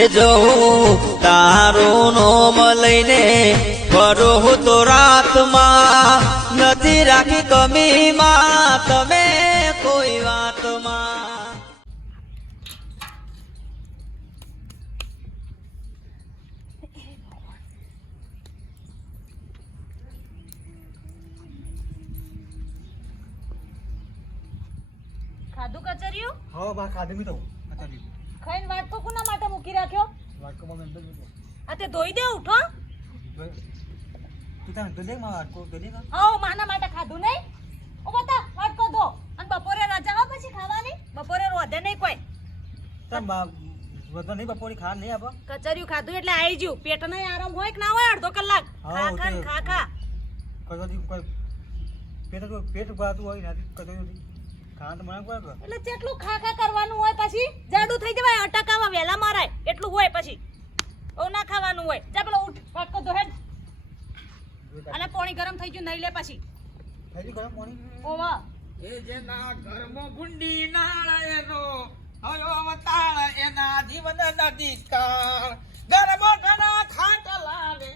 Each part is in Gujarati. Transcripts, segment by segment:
એ જવું તારું નોમ લઈને ફરું તો રાતમાં નથી રાખી કમીમાં. તમે કોઈ વાતમાં ખાધું કચરિયું? હા બા ખાધું તો. ખાઈને વાટકો કોના માટે મૂકી રાખ્યો? વાટકોમાં મેં તો આ તે ધોઈ દે ઉઠો તું તને ધોઈ દે માં વાટકો ધોઈ દે આવો માના માટે ખાધું નહીં? ઓ બતા વાટકો ધો. અને બપોરે રજા હોય પછી ખાવાની? બપોરે રોધે નહીં કોઈ. તમ વધો નહીં બપોરી ખા નહીં આપો? કચરિયું ખાધું એટલે આવી જ્યું પેટ નહીં આરામ હોય કે ના હોય અડધો કલાક. હા, ખા ખા ખા ખા. કદોથી કોઈ પેટ તો પેટ ભરાતું હોય નથી કોઈ એટલે જેટલું ખા ખા કરવાનું હોય પછી જાડું થઈ જવાય અટકાવા વેલા મારાય એટલું હોય પછી. ઓ ના ખાવાનું હોય. જા પેલો ઉઠ હેડ. અને પાણી ગરમ થઈ ગયું નહીં લે પછી. થઈ ગયું ગરમ પાણી? ઓવા. એ જેના ઘરમાં ગુંડી નાળ હયો અવતાર એના જીવન નદી કાળ. ગરમો ઘણા ખાટલા રે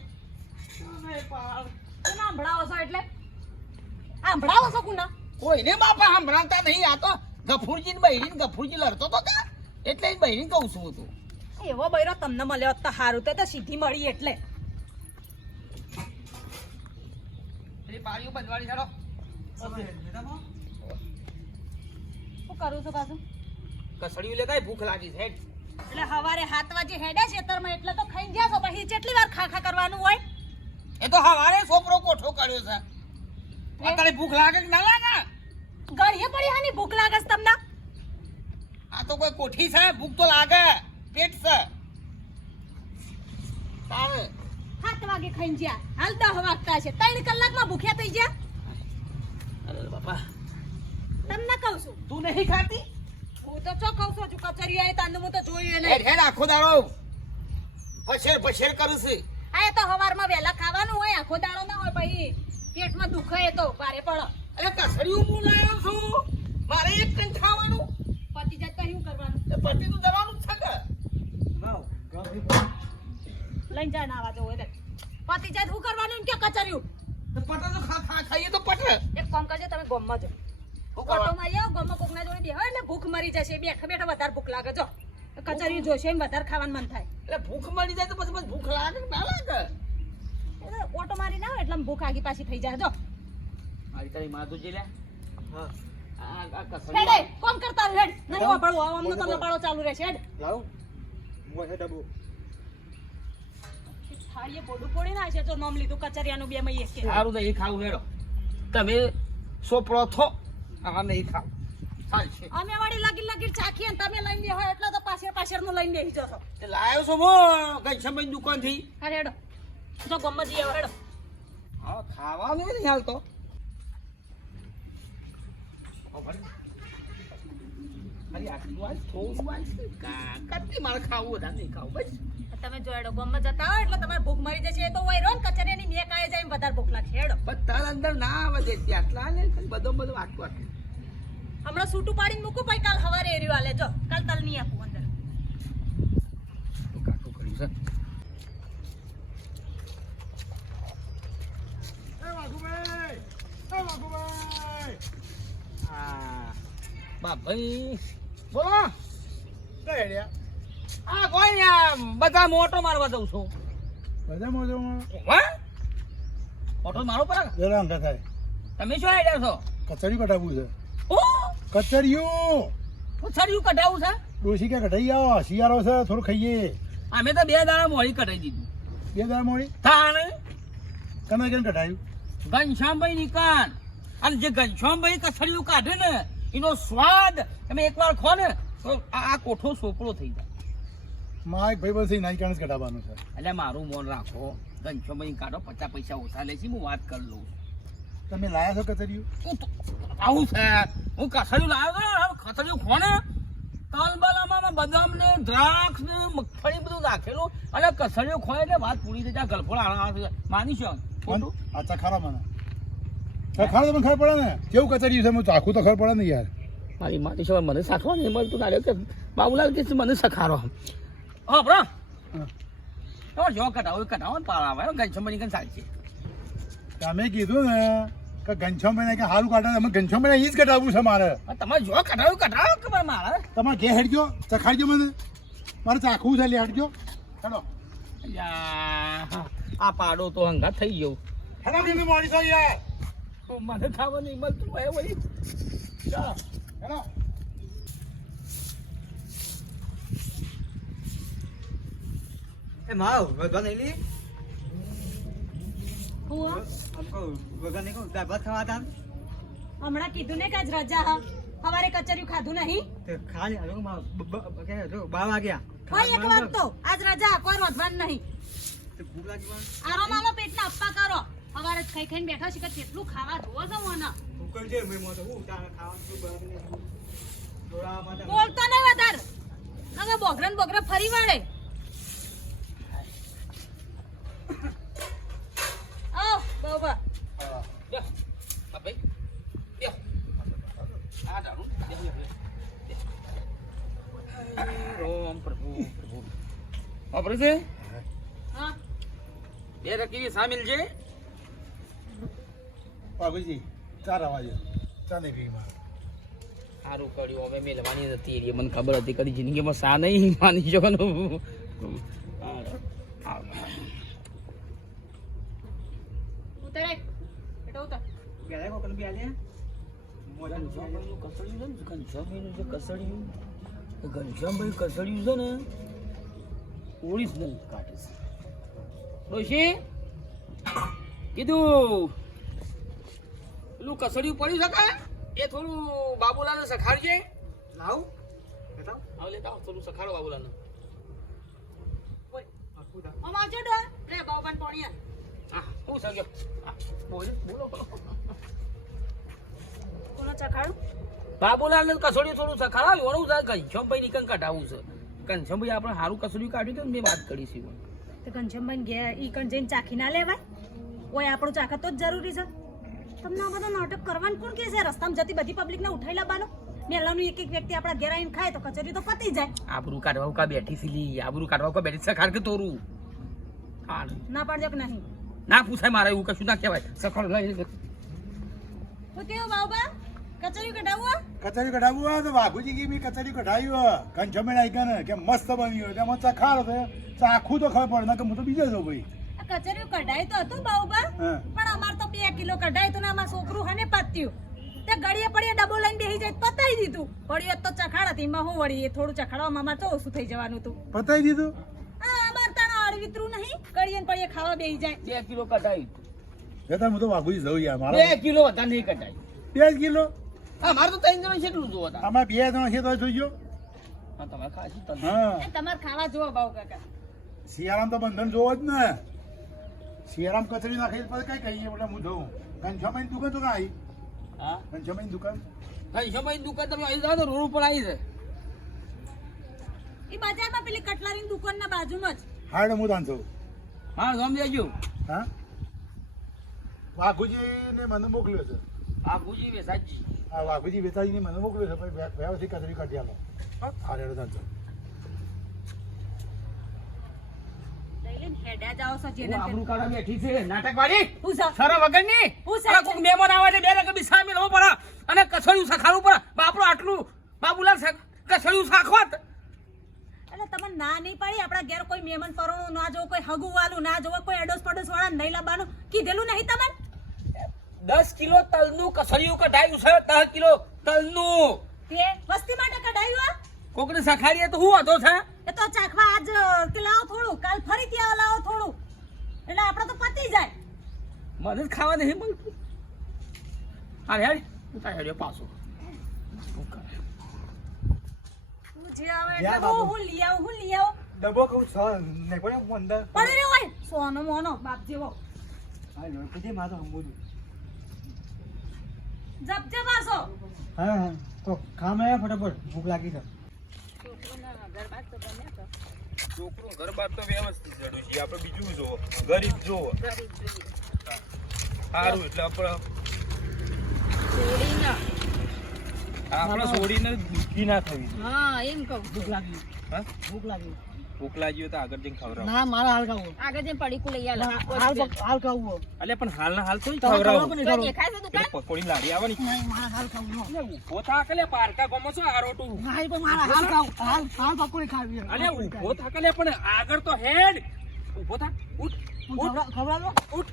તમે પાળ. કોના સંભળાવો છો એટલે? આ સંભળાવો છો કોના? કોઈને બાપા સંભળાવતા નહીં. આ તો ગફુરજી ને બૈરી ગફુરજી લડતો તો ત્યાં એટલે જ બૈરી કહું છું તું. એવો બૈરો તમને મળ્યો તો હારું તો તો સીધી મળી એટલે. કરું છું પાછું? કસડિયું લે કઈ ભૂખ લાગી છે? હેડ. એટલે હવારે સાત વાગે ખેતરમાં એટલે તો ખાઈ ગયા છો પછી કેટલી વાર ખા ખા કરવાનું હોય? એ તો હવારે છોકરો કોઠો કર્યો છે. અત્યારે ભૂખ લાગે કે ના લાગે? ગળીએ પડી હાની? ભૂખ લાગે છે તમને? આ તો કોઈ કોઠી છે? ભૂખ તો લાગે. પેટ છે. તારે. સાત વાગે ખાઈ જ્યા. હાલ દહ વાગતા છે. ત્રણ કલાકમાં ભૂખ્યા થઈ ગયા અરે બાપા. તમને કહું છું. તું નહીં ખાતી? હું તો ચો કહું છું? કચરી આવી તાંદુ તો જોયું નહીં. હેડ આખો દાડો પછેર પછેર કરું છું. આ એ તો હવારમાં વહેલા ખાવાનું હોય આખો દાડો ના હોય પછી પેટમાં દુખે તો ભારે પડો. અરે કસડિયું હું લાવ્યો છું? મારે એક કંઈ ખાવાનું? પતિ જતા તો શું કરવાનું? પતિ તો દવાનું જ છે કે? લઈને જાય નાવા જવું એટલે પતિ જાય હું શું કરવાનું એમ કે કચર્યું? તો પટે તો ખા ખા ખાઈએ તો પટે. એક કામ કરજો તમે ગોમમાં જો ઓટો? મારી આવો ગોમમાં કોકના જોડે બેહો એટલે ભૂખ મરી જશે. બેઠા બેઠા વધારે ભૂખ લાગે જો. કચરિયું જોશે એમ વધારે ખાવાનું મન થાય. એટલે ભૂખ મરી જાય તો પછી પછી ભૂખ લાગે ના લાગે? ઓટો મારી ના હોય એટલે ભૂખ આગી પાછી થઈ જાય જો. મારી તારી માં તો જે લે હા. આ આ હેડ કોમ કરતા રહો, હેડ. નહીં વાપરવું આમનો તમને પાડો ચાલુ રહેશે હેડ. લાવ. મો હે ડબો. થાળીએ બોડું પોડી ના છે તો નામ લીધું કચરિયાનું બે મય એક કે. સારું નહીં ખાવું હેડો. તમે સોપડો થો આ નહીં ખાવ. અમે વાળી લાગી લાગી ચાખીએ ને તમે લઈને હોય એટલે તો પાછળ પાછળનું લઈને બેસી જશો. તે લાયો છો હું ઘનશ્યામભાઈ દુકાનથી અરે હેડો. તો ગમત હેડો. હા ખાવાનું નહીં હાલતો અરે આટલું આજ થોડું આજ કા- કેટલી મારે ખાવું વધારે નહીં ખાવું બસ તમે જો હેડો ગમત જતા હોય એટલે તમારે ભૂખ મરી જશે એ તો હોય રો ને કચરિયાની મેં કાંઈ જાય વધારે ભૂખ લાગશે હેડો. પણ તાર અંદર ના આવે છે તે આટલા ને બધો બધો વાટકો. હમણાં સૂટું પાડીને મૂકું પછી કાલ હવારે એર્યું આલે જો કાલ તલ નહીં આપું અંદર. તો કર્યું છે હા બાપભાઈ બોલો. આ કોઈ ને આ બધા મોટો મારવા દઉં છું. બધા મોટો મારો પર જરા અંગા થાય તમે શું આઈડિયા છો? કચરિયું કઢાવું છે. ઓ કચરિયું પૂછડ્યું કઢાવું છે? ડોસી ક્યાં કઢાઈ આવો? શિયાળો છે થોડું ખાઈએ. અમે તો બે દાડા મોડી કઢાઈ દીધું. બે દાળ મોડી તાણ તમે કેમ કઢાયું? ઘનશ્યામભાઈ ની કાન. અને જે ઘનશ્યામભાઈ કથળિયું કાઢે ને એનો સ્વાદ તમે એકવાર ખો ને તો આ કોઠો સોપળો થઈ જાય. માય ભાઈ બસ નહીં કારણે કઢાવવાનું છે. એટલે મારું મોન રાખો. ઘનશ્યામભાઈ કાઢો પચાસ પૈસા ઓછા લે છે હું વાત કરી લઉં. તમે લાયા છો કચરિયું આવું છે. હું કથળિયું લાવ્યો ને હવે કથળિયું ખો ને. તલબલામાં બદામ ને દ્રાક્ષ ને મગફળી બધું નાખેલું. અને કથળિયું ખોય એટલે વાત પૂરી થઈ જાય ગલફોળ માનીશું પણ આ ચખાડો મને. ચખાડો તમને ખબર પડે ને? કેવું કચરિયું છે? હું ચાખું તો ખબર પડે ને યાર. મારી માટી શું મને શાખવા નહીં મળતું ના કે બાબુલાલ કે મને સખારો. હા બ્રો. હા. તમારે જો કટાવો કટાવો ને પાર આવે ગંજમણી કન સાચી તમે કીધું ને કે ઘનશ્યામ ભાઈ કે સારું કાઢે અમે ઘનશ્યામ ભાઈ જ કટાવવું છે મારે. તમારે જો કટાવો કટાવો કે મારે મારે તમારે ઘે હેડજો ચખાડજો મને. મારે ચાખવું છે લે હેડજો. હેડો. યા, આ પાડો તો હંગા થઈ ગયો. હેડો કેટલી મારી છો યાર. મને ખાવાની નહીં મળતું હોય વળી. હેલો. એ માવ વગન હું વગન કહું દાળ ખાવા હતા હમણાં કીધું ને કાજ રજા હા. હવારે ખાધું નહીં. તે ખાલી હલો માં જો બા તો. આજ રજા કોઈ રોધવાન નહીં. તે પેટના અપ્પા કરો. સવાર જ ખાઈ ખાઈને બેઠા છે કે કેટલું ખાવા જોવો છો મને. ઉકળજે મે મો તો હું તારે ખાવાનું બરાબર જોડા માટે. બોલતો નહીં વધાર. નગર બોગરન બોગરા ફરી વાળે. આવ બાબા યો અબે યો આ રોમ પ્રભુ પ્રભુ. છે હા. બે કેવી સામેલ છે? ભાભીજી ચાર વાગે ચાંદી ભીમાં સારું કર્યું અમે મેલવાની હતી એ મને ખબર હતી કદી જિંદગીમાં સા નહીં માની શકવાનું ઘનશ્યામભાઈ કસડ્યું છે ને? ઓરિજિનલ કાઢે છે. કીધું? પેલું કસડિયું પડી શકાય એ થોડું બાબુલાલને સખાડજે. લાવ. લેતા આવ લેતા થોડું સખાડો બાબુલાલને. મામા આવજો ડો રે બાવન પોણિયા. હા હું સગ્યો બોલો બોલો. કોનો ચખાડું? બાબુલાલને કસોડી થોડું સખાડો. ઓળું જાય ઘનશ્યામભાઈ નીકળ કઢાવું છે. ઘનશ્યામભાઈ આપણે સારું કસોડી કાઢ્યું તો મેં વાત કરી છે. તો ઘનશ્યામભાઈ ગયા ઈ કણ જઈને ચાખી ના લેવાય? ઓય આપણું ચાખતો જ જરૂરી છે. તમને આ બધા નાટક કરવાનું કોણ કે છે? રસ્તામાં જતી બધી પબ્લિકને ઉઠાઈ લાવવાનો મેલાનું એક એક વ્યક્તિ આપણા ઘેર આવીને ખાય તો કચેરી તો પતી જાય. આબરૂ કાઢવા કા બેઠી સીલી આબરૂ કાઢવા કા બેઠી સખાર કે તોરું? ના પાડજો કે નહીં. ના પૂછાય મારે એવું કશું ના કહેવાય. સખાર લઈ લે. તો કેવો બાબા કચેરી કઢાવું કચેરી કઢાવું હોય તો વાઘુજી કે મેં કચેરી કઢાવી ઘનશ્યામ ભાઈ આવી ગયા ને કે મસ્ત બન્યું એટલે તેમાં ચખાડો તો આખું તો ખબર પડે. ના કે હું તો બીજો છું ભાઈ. કચેરી કઢાય તો હતું બાઉબા પણ અમાર તો બે કિલો કઢાય તો ને આમાં છોકરું હને પત્યું. તે ગળીએ પડીએ ડબો લઈને બેહી જાય પતાઈ દીધું. પડ્યો તો ચખાડ હતી માં હું વળી એ થોડું ચખાડવામાં અમારે તો ઓછું થઈ જવાનું હતું. પતાઈ દીધું? હા અમાર તાણા અડવિતરું નહીં. ગળીએ પડીએ ખાવા બેહી જાય. બે કિલો કઢાવી જતા હું તો વાઘુજી જઉં યાર બે કિલો વધારે નહીં કઢાવી બે કિલો? હા મારે તો ત્રણ જણા કેટલું જોવો હતા. અમારે બે જણા છે તો જોઈ ગયો તમારે ખાવા જોવો બાઉ કાકા. શિયાળામાં તો બંધન જોવો જ ને. શિયાળામાં કચરી નાખી પછી કઈ કહીએ એટલે હું જોઉં. ઘનશ્યામભાઈ દુકાન તો કઈ? હા? ઘનશ્યામભાઈ દુકાન? ઘનશ્યામભાઈ દુકાન તમે આવી જાઓ તો રોડ ઉપર આવી છે એ બજારમાં પેલી કટલારીની દુકાનના બાજુમાં જ. હાડ હું તાન છું. હા ગમ દેજો હા? વાઘુજીને મને મોકલ્યો છે. વાઘુજી વેસાજી. હા વાઘુજી વેસાજી ને મને મોકલ્યો છે પછી વ્ય- વ્યવસ્થિત કચરી કાઢી આલો હા. રેડો તાન છું. અને કસળિયું સખાડવું પડે બાપડો આટલું બાબુલાલ સખ- સાખવત એટલે તમે ના નહીં પાડી આપણા ઘેર કોઈ મહેમાન પરણું ના જોવો કોઈ હગુ વાલું ના જોવો કોઈ અડોસ પડોસ વાળા નહીં લાવવાનું. કીધેલું નહીં તમને દસ કિલો તલનું કસળિયું કઢાયું છે દસ કિલો તલનું. તે વસ્તી માટે કઢાયું આ? કોકને સખાડીએ તો હું હતો છે? એ તો ચાખવા આજ કે લાવો થોડું કાલ ફરી ત્યાં લાવો થોડું. એટલે આપણે તો પતી જાય. મને ખાવા નહીં મળતું. હા હેડ તું હેડ્યો પાછો ડબો કહું છો. પડે રે સોનો મોનો બાપ હા લોકોથી માથો હંબુનું જપજે પાછો હા હા. તો ખામે ફટાફટ. ભૂખ લાગી જાય છોકરું ઘર બાર તો વ્યવસ્થિત જડ્યું છે. આપણે બીજું જુઓ ગરીબ જુઓ સારું એટલે આપણે આપણે છોડીને દુઃખી ના થવી હા એમ કહું. ભૂખ લાગી. હા ભૂખ લાગી. ભૂખ લાગી હોય તો આગળ જઈને ખવડાવો. ના મારે હાલ ખાવું. આગળ જઈને પડીકું લઈ આલો. હાલ હાલ ખાવું અલે પણ હાલના હાલ ના હાલ તો ખવડાવો દેખાય છે દુકાન? પકોડી લાડી આવવાની. નહીં, મારે હાલ ખાવું ઊભો અલ્યા ઊભો લે પારકા ગમો છો આરોટું નહીં, પણ મારે હાલ ખાવું. હાલ હાલ પકોડી ખાવી અરે ઊભો ઊભો લે પણ આગળ તો હેડ. ઊભો થા ઉઠ ઉઠ. ખવડાવો? ઉઠ.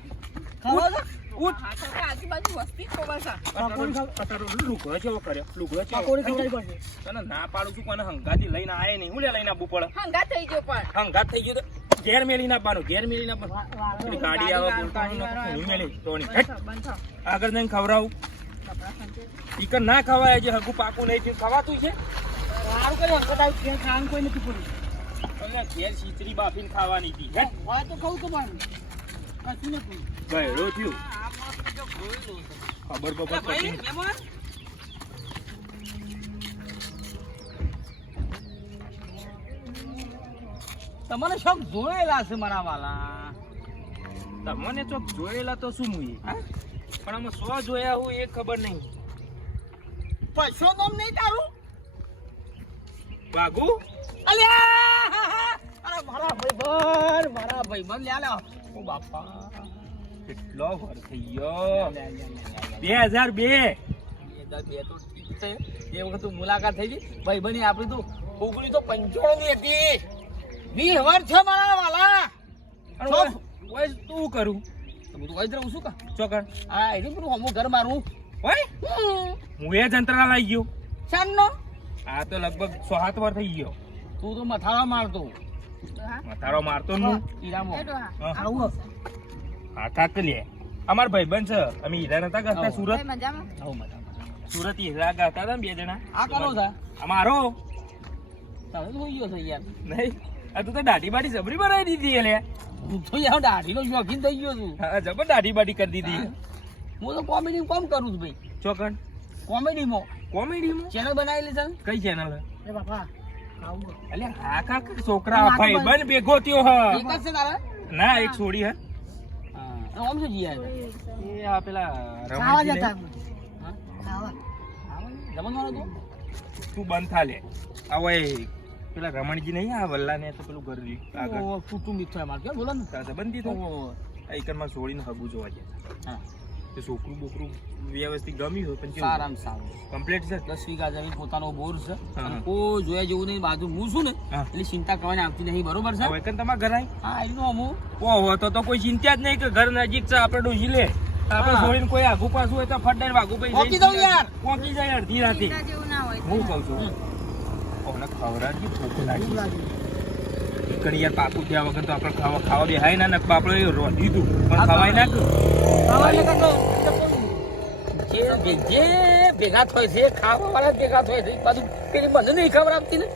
ખવડાવો? ઉઠ. હા, આજુબાજુ વસ્તી છે. લુગડો કર્યો. લુગડો. તને ના પાડું છું કોને હંગાથી લઈને આયે નહીં. હું લે લઈને આવવું પડે હંગાત થઈ ગયો પણ. હંગાત થઈ ગયું તો ઘેર મેલી ના પાડું ઘેર મેલી ના ગાડી આવે બોલતો હું મેલી. આગળ જઈને ખવડાવું. ચિકન ના ખવાય જે હગું પાકું નહીં થયું ખવાતું છે? સારું કર્યું, ઘેર ખાવાનું કોઈ નથી પડ્યું. અને ઘેર ખીચડી બાફીને ખાવાની હતી. હેટ. તો ખાવું તો પણ. કશું નથી ગયડો થયું. ખબર ભાઈ, મહેમાન. તમને શોખ જોયેલા છે મારા વાલા? તમને ચોક જોયેલા તો શું મુએ પણ આમાં સો જોયા હું એ ખબર નહીં. પૈસો તો નહીં તારું? વાઘુ? અલ્યા અરે મારા ભાઈબંધ મારા ભાઈબંધ લ્યા લ્યા. ઓ બાપા. કેટલો વર થઈ ગયો બે હજાર બે. તો એ વખત મુલાકાત થઈ ગઈ. ભાઈબંધી આપણી તો ઓગણી તો પંચાણું ની હતી. વીસ વર્ષ છે મારા વાલા. ઓય- ઓય તું કરું? તો બધું વૈદ રહું છું કા? ચોકર હા એ પેલું હમું ઘર મારું. હોય હું એ જંત્રા લઈ ગયો. શાનનો? આ તો લગભગ સો સાત વાર થઈ ગયો. તું તો મથાળા મારતો. મથારો મારતો નું ઈરામો. આવું. હા કાક લે અમાર ભાઈબંધ છે. અમે હીરા નતા કરતા સુરત. ભાઈ મજામાં? આવો મથાળા સુરત હીરા ગાતા હતા બે જણા. આ કોનો છે? અમારો તારે તો ગયો છે યાર. નહીં. આ તું તો દાઢી બાઢી જબરી બનાવી દીધી એટલે હું તો યાર દાઢીનો શોખીન થઈ ગયો છું. હા જબર દાઢી બાઢી કરી દીધી. હું. તો કોમેડી કોમ કરું છું ભાઈ. ચોકન કોમેડીમાં. કોમેડીમાં? ચેનલ બનાવેલી છે કઈ ચેનલ એ બાપા અલ્યા એટલે હા કાક છોકરા ભાઈબંધ ભેગો થયો હ. એક જ છે તારા? ના એક છોડી હા. ઓમ શું જીયા એ આ પેલા ખાવા જતા ખાવા. જમણવાનો તું? તું બંધ થા લે. આ ઓય પેલા રમણજી નહીં આ વલ્લા ને તો પેલું ઘર આગળ. ઓ કુટુંબિક થાય મારે કેમ બોલો ને. બંધી તો ઓ, આ એકરમાં છોડીને હગું જોવા ગયા હા. તે છોકરું બોકરું વ્યવસ્થિત ગમ્યું હોય પણ સારામાં સારું. કમ્પ્લીટ છે? દસ વીઘા જમીન પોતાનો બોર છે. અને કોઈ જોયા જેવું નહીં બાજુ હું છું ને એટલે ચિંતા કરવાની આવતી નહીં બરોબર છે? હવે કન તમારા ઘર આવી હા એનું અમુક. ઓહો તો તો કોઈ ચિંતા જ નહીં કે ઘર નજીક છે આપણે ડોસી લે. આપણે. છોડીને કોઈ આગુ પાછું હોય તો ફટાઈને આગુ પછી પહોંચી દઉં યાર. પહોંચી જાય અડધી રાતે. હું કહું છું. ઓને ખવડાવી ભૂખ લાગી. કણી યાર પાકું થયા વગર તો આપણે ખાવા ખાવા બેહાય ના નક આપણે રોંધી તું પણ ખવાય ના જે ભેગા થાય છે ખાવા વાળા ભેગા થાય છે પાછું પેલી મને નહીં ખબર આપતી ને.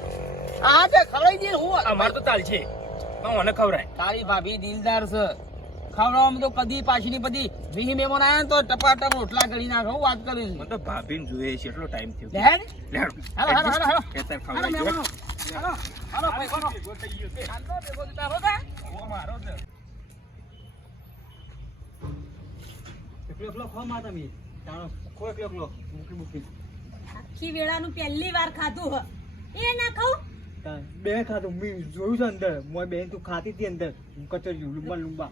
આ તે ખવડાવી દે હું અમાર તો તાલ છે મને ખવડાય. તારી ભાભી દિલદાર છે. ખવડાવવામાં તો કદી પાછી ની બધી વીહ મહેમાન આયા ને તો ટપાટપ રોટલા કરી નાખો હું વાત કરી મને તો ભાભીને જોઈએ છે એટલો ટાઈમ થયો લેડ લેડો હાલો, હાલો, હાલો, હાલો. ખેતર હાલો ખવડાવી હાલો હાલો પૈસો નો ભેગો થઈ ગયો છે. હાલો, ભેગો થતા હો તા. ઓ મારો છે. એકલો એકલો ખો માં. તમે તારો ખો એકલો એકલો. મૂકી મૂકી. આખી વેળાનું પહેલી વાર ખાધું હ. એ ના ખાઉં? બે ખાધું. મેં જોયું છે અંદર. મોય બેન તું ખાતી હતી અંદર. કચરિયું લુંબા લુંબા.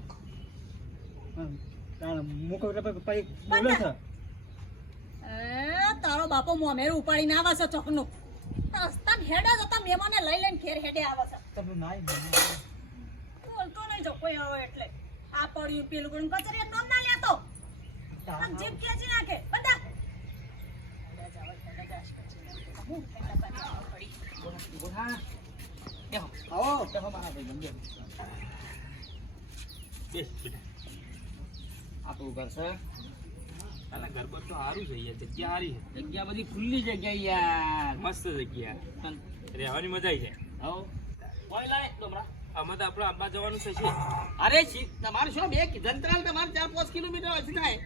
મુખ એટલે પછી બોલે છે એ તારો બાપો મોમેરું ઉપાડીને આવે છે ચોકનું. રસ્તામાં હેડે જતા મહેમાને લઈ લઈને ઘેર હેડે આવે છે. તમે નાઈ બોલતો નહીં જો કોઈ આવે એટલે. આ પડ્યું પેલું પડ્યું કચરી નોમ ના લેતો. આમ જીભ ખેંચી નાખે. બધા. બેસ બેટા. આ તો ઘર છે. આના ઘર પર તો સારું છે યાર જગ્યા સારી છે. જગ્યા બધી ખુલ્લી જગ્યા યાર. મસ્ત જગ્યા. રહેવાની મજા આવી જાય. હો કોઈ લાય ડોમરા. આમાં તો આપણે આંબા જવાનું થશે અરે તમારે શું બે જંતરાલ તમારે ચાર પાંચ કિલોમીટર થાય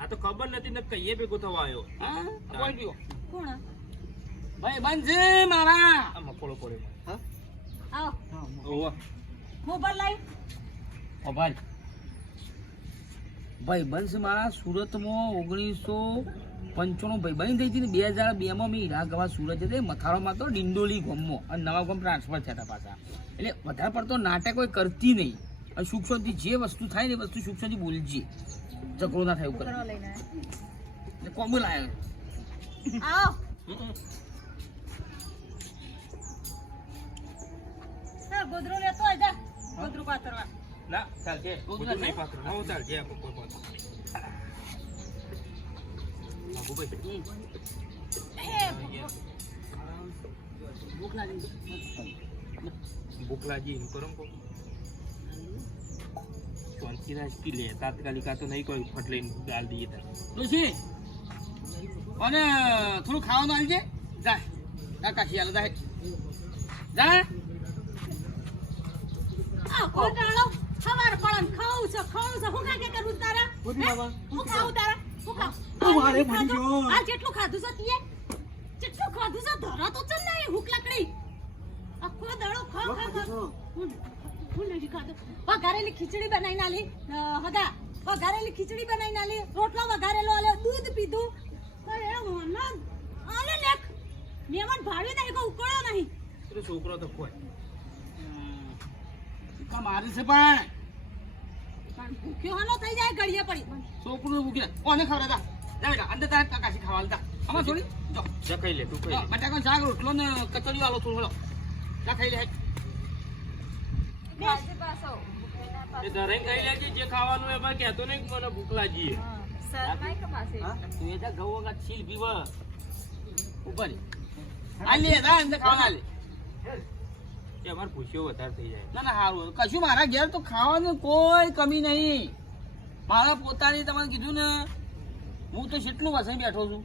આ તો ખબર નથી ને કહીએ ભેગો થવા આવ્યો. હા? કોઈ ગયો કોણ ભાઈ બંધ છે મારા. આ પડ્યો. આવો. ઓવા. મોબાઈલ લાવી ભાઈ ભાઈ મારા સુરતમાં ઓગણીસો પંચોનો ભાઈબંધ થઈ હતી ને બે હજાર બેમાં મેં ઈરા ગવા સુરત જતે મથાળોમાં તો ડિંડોલી ગામમાં અને નવા ગામ ટ્રાન્સફર થયા હતા પાછા. એટલે વધારે પડતો નાટક કોઈ કરતી નહીં. અને સૂક્ષ્મથી જે વસ્તુ થાય ને એ વસ્તુ સૂક્ષ્મથી બોલજે. ઝઘડો ના થાય એવું કરે. કોમ્બો લાવ્યો ગોદરું લેતો હોય જા. ગોદરું પાથરવા. ના ચાલશે. બધું નહીં પાત્ર હા ચાલશે આપણે કોઈ પાત્ર ભૂખ લાગી. ભૂખ લાગી એમ કરો ને કોઈ શાંતિ રાખી લે? તાત્કાલિક આ તો નહીં કોઈ ફટ લઈને ગાલ દઈએ તાર. અને થોડું ખાવાનું આવી જાય? જા. જા કાશી હાલ જા જા. આ ગોટાળો ખબર પડે ને ખાવું છે ખાવું છે. હું કાકે કરું તારા? હે? ખાવું તારા? હું ખાવ તું મારે ગયો. આ જેટલું ખાધું છે તીએ? જેટલું ખાધું છે ધરા તો ચલ નહીં હુક લકડી. આખો દાડો ખા ખા ખા હું હું નથી ખાધું વઘારેલી ખીચડી બનાવીને આલી. હગા વઘારેલી ખીચડી બનાવીને આલી. રોટલો વઘારેલો આલે દૂધ પીધું. મનો આલે લેખ. મહેમાન ભાડ્યું નહીં કોઈ ઉકળો નહીં. છોકરો તો કોઈ. કા મારી છે પણ ભૂખ્યો હાનો થઈ જાય ઘડીએ પડી. છોકરું દે કોને ખવડાતા જા બેટા અંદર તાર કાકાશી ખાવા હાલ જા આમાં થોડી? જો. જા ખાઈ લે તું ખાઈ લે. બટાકા જાગ રોટલો ને કચોરી વાળો થોડો થોડો જા ખાઈ લે. બાજુ પાછો એ ધરાઈને ખાઈ લેજે જે ખાવાનું એમાં કહેતો નહીં મને ભૂખ લાગી છે. શરમાય પાસે તું એ જા ઘઉં વગર છીલ પીવા. ઉપર આ જા અંદર ખાવા લે. કે અમારે ભૂસ્યો વધારે થઈ જાય. ના ના સારું કશું મારા ઘેર તો ખાવાની કોઈ કમી નહીં. મારા પોતાની તમારે કીધું ને હું તો કેટલું વસાઈ બેઠો છું.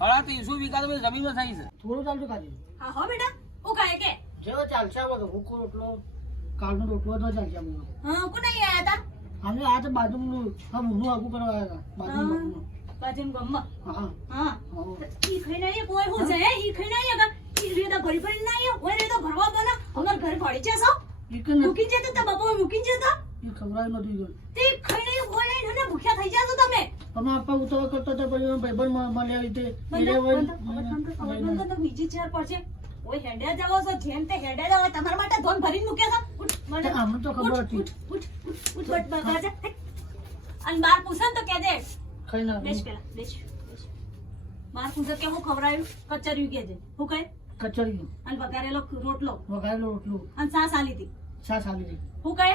હળા ત્રીસો વીઘા તો બધી જમીન વસાઈ છે. થોડું ચાલતું કાઢી હા હો બેટા હું કહે કે? જેવો ચાલશે બધો ભૂકો રોટલો કાળનો રોટલો તો ચાલશે આ હા કોણ નહીં આયા હતા અમે આ તો બાજુનું હા મૂળનું આગુ કરવા આવ્યા હતા બાજુનું બાજુનું. ગામમાં. હા. હા. હા. હા ઈ ખાઈને કોઈ હું છે ઈ ખાઈને કા ઈ રેતા ભરી ભરી ના આઈએ ઓય રેતો ભરવા બના અમાર ઘર પડી છે કે મૂકી જતો તો બાપા મૂકી જતો. એ ખવડાવી નહોતું ગયું. તે ખાઈને ઓય ને ભૂખ્યા થઈ જાજો તમે. અમે આપવા ઉતાવળ કરતા હતા પછી ભાઈબંધ મળ્યા રીતે બંધો એ વળી- બંધો બંધો બંધો તો બીજી ચેર પર ઓય હેડે જાવો છો. જેમ તે હેડે જાવો તમારા માટે ધોન ભરીને મૂક્યા હતા મને તે તો ખબર હતી. ઉઠ ઉઠ ઉઠ ઉઠ બગા જા અને બાર પૂછે તો કે દે. ખાઈ ના બેસ પેલા પૂછે કે હું ખવડાવ્યું કચર્યું કે છે? હું કહે કચરી અને વઘારેલો રોટલો. વઘારેલો રોટલો. અને સાસ આલી હતી. છાશ આલી હતી. હું કહે?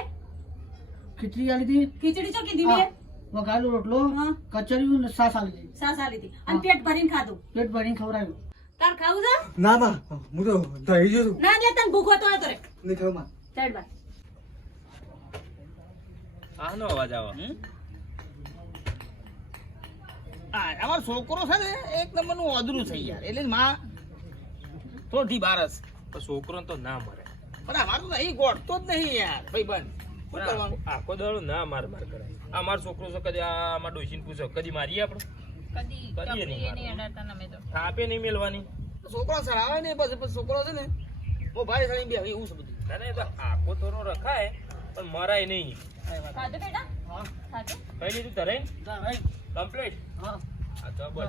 ખીચડી આલી હતી? ખીચડી ચો કીધી મેં? વઘારેલો રોટલો. કચરિયું ને છાશ આલી હતી. સાસ આલી હતી. અને પેટ ભરીને ખાધું. પેટ ભરીને ખવડાવ્યું. તાર ખાવું છે? ના બા હું તો થઈ ગયો ના એટલે તને ભૂખ હતો તો રે. નહીં ખાવમાં ચાલ બાય. આનો અવાજ આવો. આ અમાર છોકરો છે ને એક નંબરનું ઓદરું છે યાર. એટલે માં થોડી બારસ. પણ છોકરો તો ના મરે. પણ અમારું તો અહીં ગોઠતો જ નહીં યાર. ભાઈ બંધ. શું પણ કરવાનું? આખો- દાડો ના માર માર કરાય. આ મારો છોકરો છે કદી આ અમાર ડોશીને પૂછો કદી મારીએ આપણે? કદી કદી નહીં થાપે નહીં મેલવાની. છોકરો સડાવે ને પછી છોકરો છે ને બહુ ભાઈ સડી બે એવું છે બધું. ના તો આખો તોરો રખાય પણ મરાય નહીં. ખાધું બેટા? ખાધું? કઈ લીધું તરે ના, ભાઈ. કમ્પ્લીટ? હા. આ તો બસ.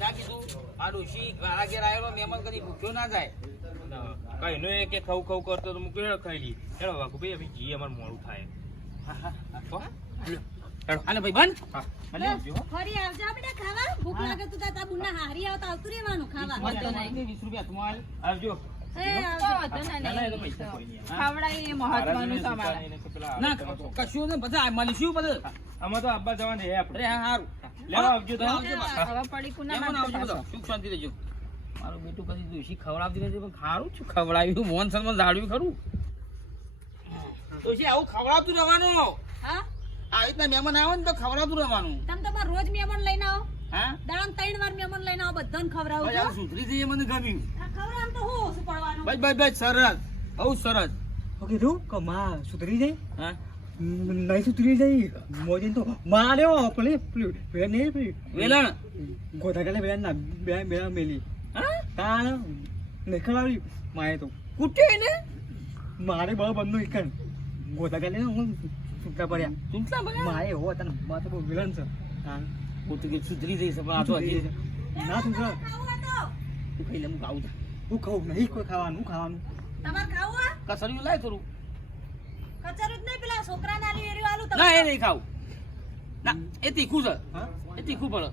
ના કીધું આ ડોશી વાળા ઘેર આવેલો મહેમાન કદી ભૂખ્યો ના જાય. કઈ નો એ કે ખવ ખવ કરતો તો મૂકી ખાઈ લી. હેડો વાઘુ ભાઈ હવે જી અમાર મોડું થાય. હો? ભાઈ બંધ. હા. ભલે આવજો હો. ફરી આવજો આપણે ખાવા. ભૂખ લાગે તો તારા બુના હારી આવતા આવતું રહેવાનું ખાવા. વાંધો નહીં. વીસ રૂપિયા તમારે. આવજો. એ તો આવજો વાંધો ના ના ના એ તો નહીં. પૈસા કોઈ નહીં ખવડાવી એ મારા મહત્વનું જેને છે અમારે. સુતા નહીં ને તો પેલા ના આવે તો કશું બધા મળીશું બધું. અમે તો આબ્બા જવાનું હે આપણે. હા હારું. લેવા આવજો તો હવે પડી કુના મહેમાન આવજો માટે બધો. સુખ શાંતિ રહેજો. મારું બેટું કદી દોશી ખવડાવતી રહેશે પણ ખારું છું. ખવડાવ્યું મોહન સલમાન જાળવ્યું ખરું. દોશી આવું ખવડાવતું રહેવાનું. હા? આવી રીતના મહેમાન આવે ને તો ખવડાવતું રહેવાનું. તમે તમાર રોજ મહેમાન લઈને આવો. હા? ત્રણ વાર મહેમાન લઈને આવો બધાને ખવડાવું ભાઈ સુધરી જઈએ મને ગમ્યું આ તો હું શું પડવાનું? બસ બસ બસ સરસ. બહુ સરસ. ઓકે તું કે સુધરી જાય? હા? નહીં સુધરી જઈ મોજીને તો માર્યો પેલી પેલી પેલા નહીં પેલી વેલણ. ગોધા કાલે વેન ના બે બે મેલી. હા? ખવડાવી માએ તો. કુટે ને મારે બહુ બંધુ એકન ગોધા કાલે હું છૂટા પડ્યા. ચૂંટલા પડ્યા? માએ હો તને મા તો બહુ વિલન છે. હા પોતે કે સુધરી જઈશ પણ આ તો હજી ના તું સર તો. તું ખાઈ લે હું ખાવું છું. હું ખાઉં નહીં કોઈ ખાવાનું ખાવાનું. તમારે ખાવું કસરિયું લાય થોડું. કચરું જ નહીં પેલા છોકરાને આલી વેર્યું આલું ના એ નહીં ખાવું. ના એ તીખું છે. એ તીખું પડે.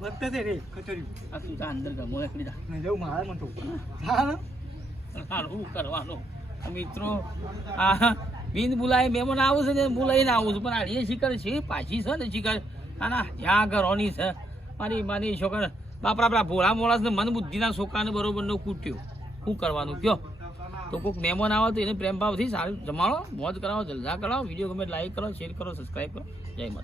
વધતા છે રે કચરી આ તું જા અંદર ગમો એકડી જા. ને જવું મારે મન તો. હા. શું કરવાનું? મિત્રો આ બિન બોલાય મહેમાન આવું છે ને બોલાઈને આવું છું. પણ આ એ શિખર છે પાછી છે ને શિખર આના જ્યાં ઘરોની છે. મારી મારી છોકરા બાપરા આપણા ભોળા મોળા ને મન બુદ્ધિના છોકરાને બરોબર નો કૂટ્યો. શું કરવાનું કયો? તો કોઈક મહેમાન આવે તો એને પ્રેમ ભાવથી સારું જમાડો, મોજ કરાવો, જલસા કરાવો વીડિયો ગમે લાઈક કરો શેર કરો સબસ્ક્રાઈબ કરો. જય માતા